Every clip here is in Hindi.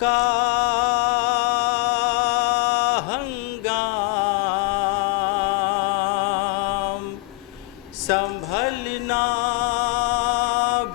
का हंगाम संभलना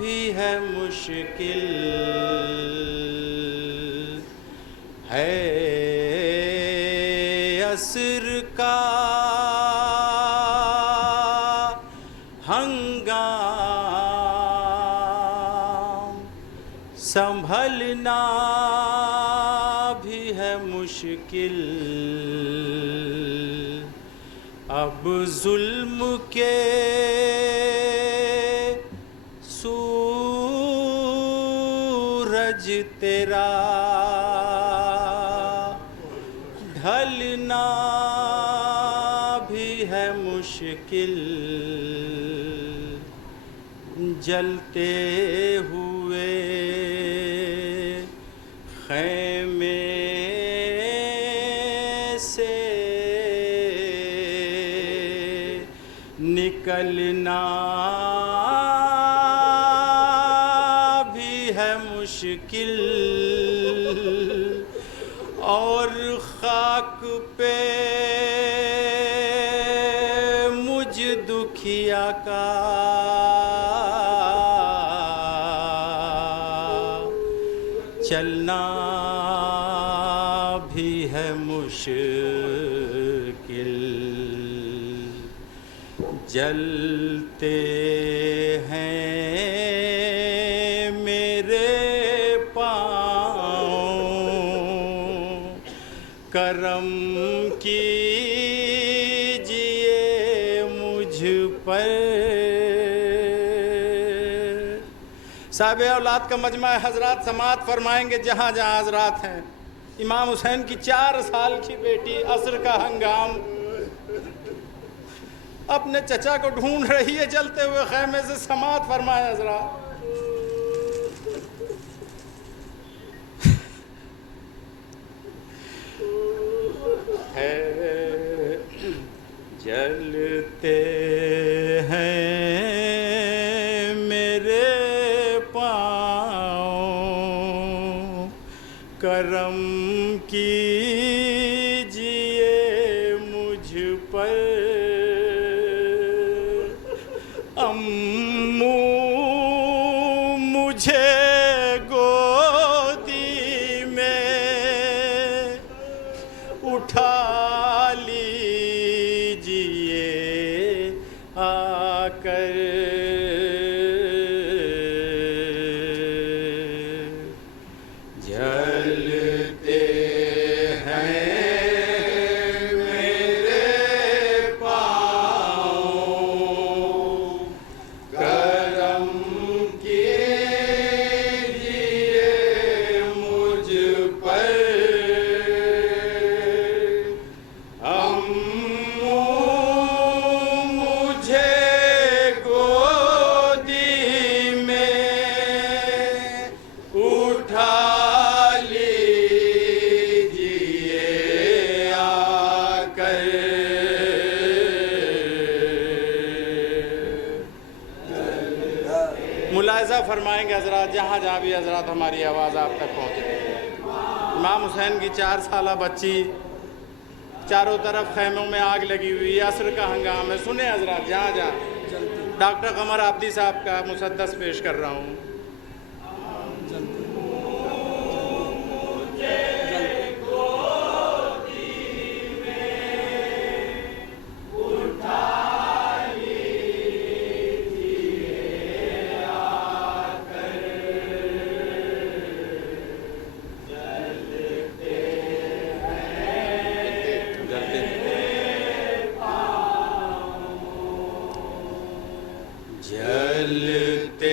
भी है मुश्किल है। असर का हंगाम संभलना भी है मुश्किल। अब जुल्म के सूरज तेरा ढलना भी है मुश्किल। जलते हुए ख़ैमे से निकलना भी है मुश्किल। और खाक पे मुझ दुखिया का चलना भी है मुश्किल। जलते हैं मेरे पाँव, करम कीजिए मुझ पर। साहिब औलाद का मजमा हजरात समात फरमाएंगे जहाँ जहाँ हजरात हैं। इमाम हुसैन की 4 साल की बेटी असर का हंगाम अपने चचा को ढूंढ रही है, जलते हुए खैमे से समात फरमाए हजरात। है जलते हैं मेरे पाँव, करम कीजिए मुझ पर। अम्मू मुझे गोदी में उठा लीजिए आकर। जलते हैं मेरे पाँव, करम कीजिए मुझ पर। अम्मू मुझे गोदी में उठा लीजिए आकर। मुलाहिज़ा फरमाएंगे हजरात जहाँ जहाँ भी हजरात हमारी आवाज़ आप तक पहुँचे। इमाम हुसैन की 4 साला बच्ची, चारों तरफ खैमों में आग लगी हुई है, असर का हंगाम है। सुने हजरात जहाँ जहाँ। डॉक्टर कमर आब्दी साहब का मुसद्दस पेश कर रहा हूँ। जलते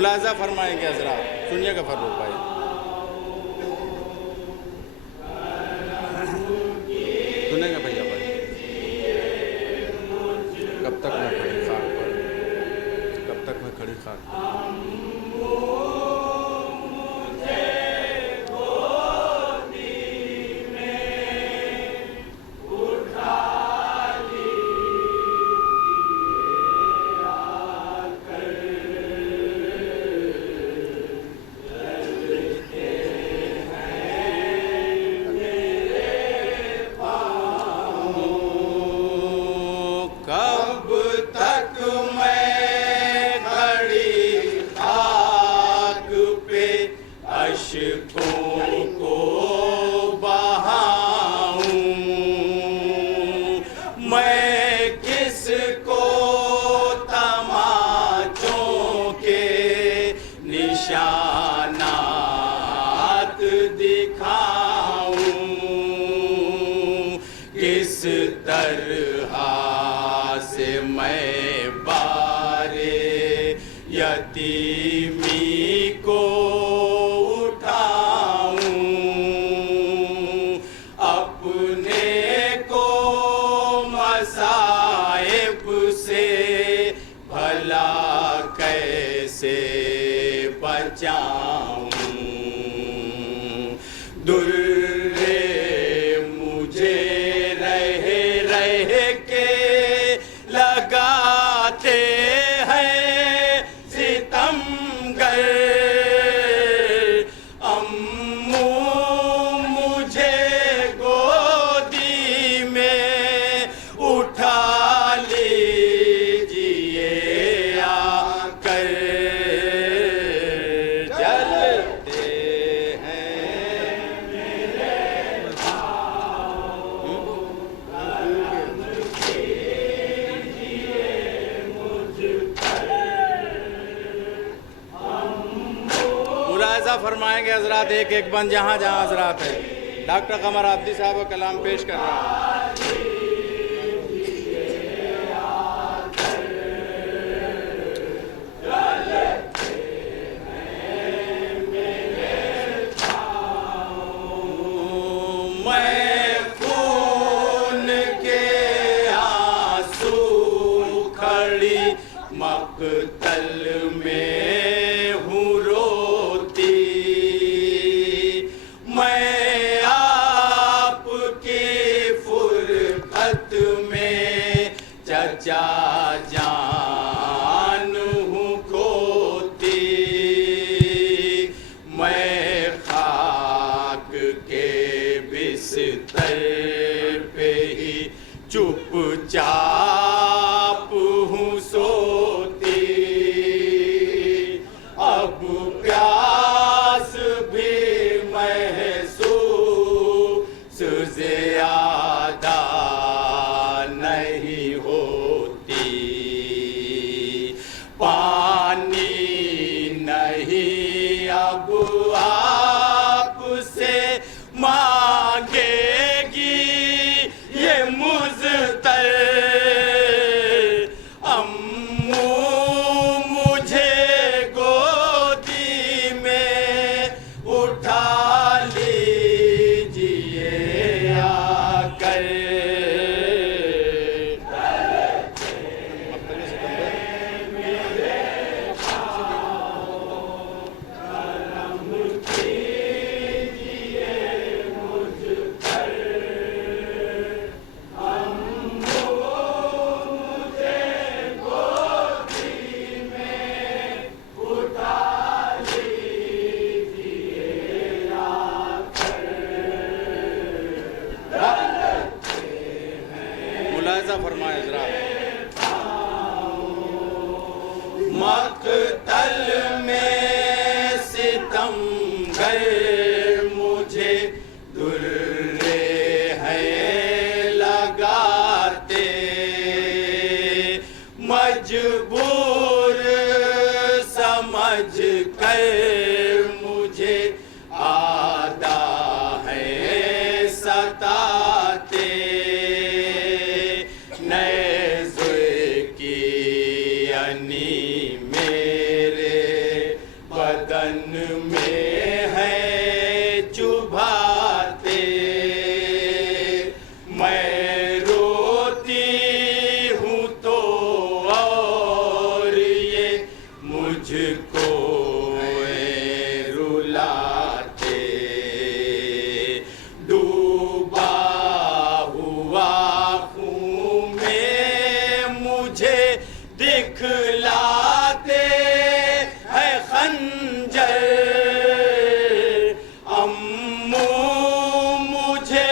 मुलाजा फरमाएंगे हजरात, सुनिएगा फर्रुख भाई। सुनेगा भैया भाई, कब तक मैं खड़ी खाक पर, कब तक मैं खड़ी खाक पर। यतीमी को उठाऊं, अपने को मसाइब से भला कैसे बचाऊं। दुर्रे मुझे रह रह के लगाते फरमाएंगे हजरात, एक एक बंद जहाँ जहाँ हजरात है। डॉक्टर कमर आब्दी साहब का कलाम पेश कर रहा है। मैं खून के आंसू खड़ी मकतल में जान हूँ खोती, मैं खाक के बिस्तर पे ही चुपचाप हूँ सोती। अब प्यास भी महसूस ज़्यादा नहीं हो, पानी नहीं अब आपसे मांगेगी ये मुज़तर। अम्मू मुझे गोदी में उठा लीजिए आकर। फरमाए जरा, मकतल में सितमगर मुझे दुर्रे हैं लगाते, मजबूर समझ कर मुझे आदा है सताते। नए दिखलाते हैं खंजर। अम्मू मुझे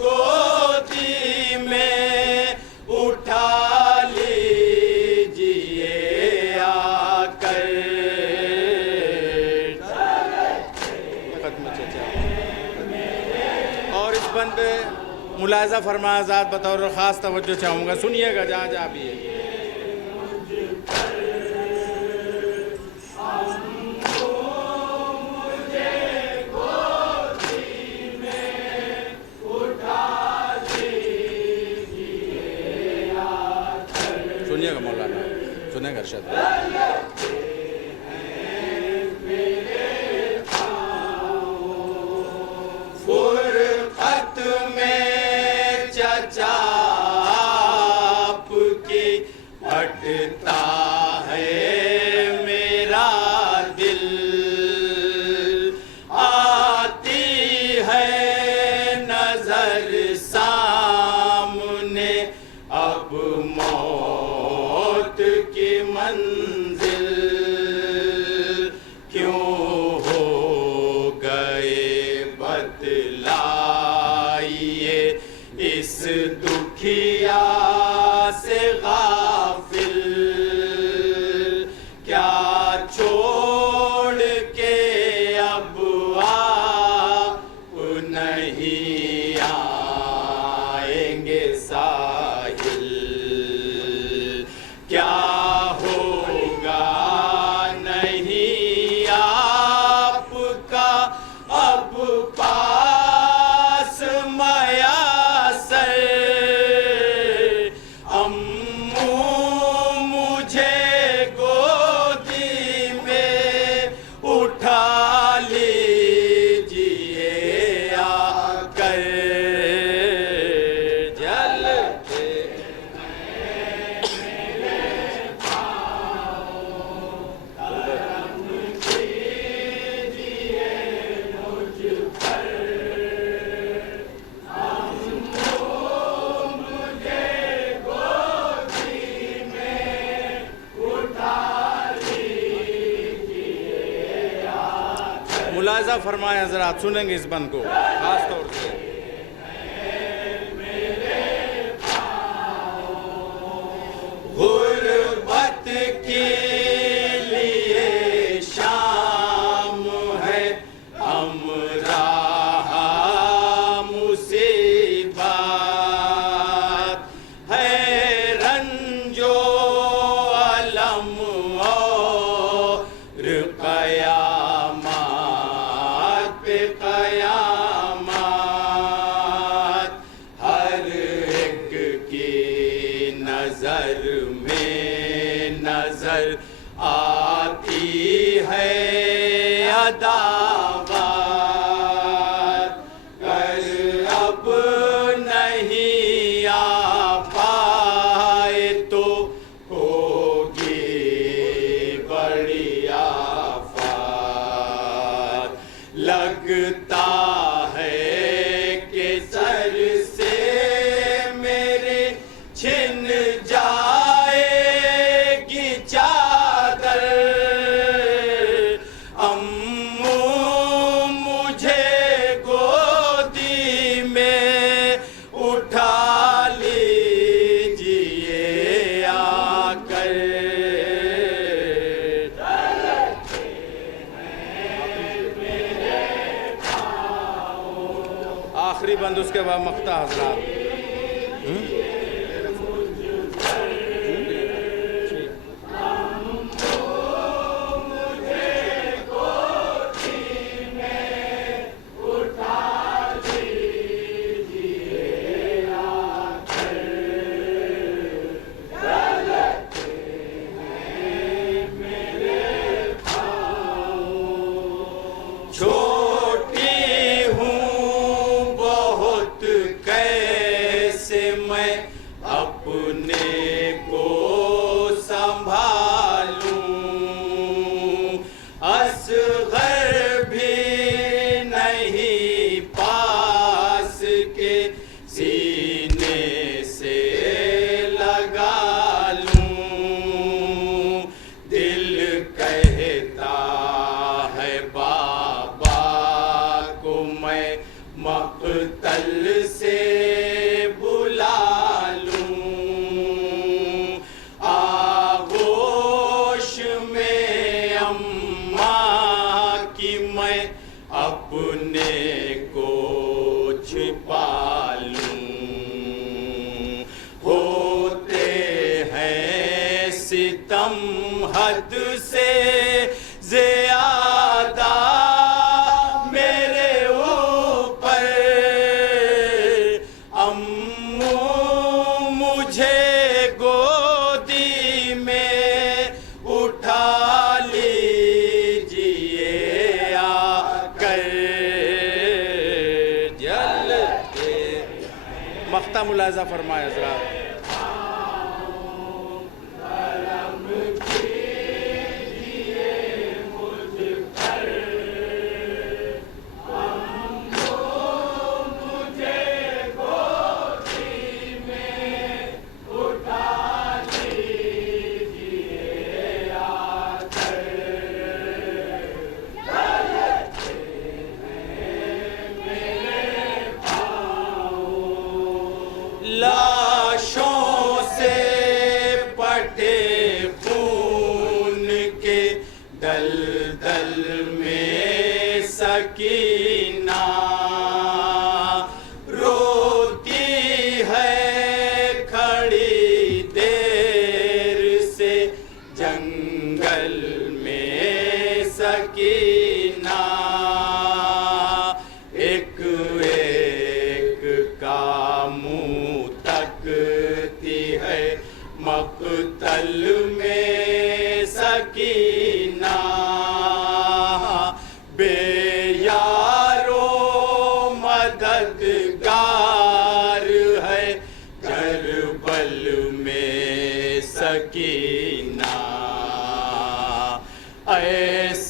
गोदी में उठा लीजिए आकर। और इस बंद पे मुलाज़ा फरमा आज़ाद बतौर ख़ास तवज्जो चाहूँगा, सुनिएगा जहाँ जहाँ भी है। सुनिएगा मौलाना, सुनेगा अरशद। फुरक़त में चचा आपकी फटता है मेरा दिल। आती है नजर सामने अब मौत की मंजिल। क्यों हो गए बतलाइए इस दुखिया से गाफिल। क्या छोड़ के अब आप नहीं आएंगे साहिल। क्या होगा नहीं आपका अब पास मयासर। अम्मू मुझे गोदी में उठा लीजिए आकर। जलते मुलाज़ा फरमाए हज़रात, सुनेंगे इस बंद को खास तौर से। गुर्बत के लिए शाम है हमराह मुसीबत है। रंजो अलम और क़यामत पे क़यामत। हर एक की नजर में नजर आती है अदावत। कर अब नहीं आ पाए तो होगी बड़ी आफत। लगता है कि सर से मेरे छिन जाएगी चादर। अम्मू मुझे गोदी में उठा लीजिए आकर। आखिरी बंद उसके बाद मख्ता हज़रात। सीने से लगा लूं। सितम हद से ज़्यादा मेरे ऊपर, अम्मू मुझे गोदी में उठा लीजिए आकर। जलते मख्ता मुलाजा फरमाए हज़रात। लाशों से पटे खून के दलदल में सकीना रोती है खड़ी देर से जंगल में सकीना। एक एक का मुँह तकती है मक़तल में सकीना। बेयारो मददगार है करबल में सकीना। ऐसा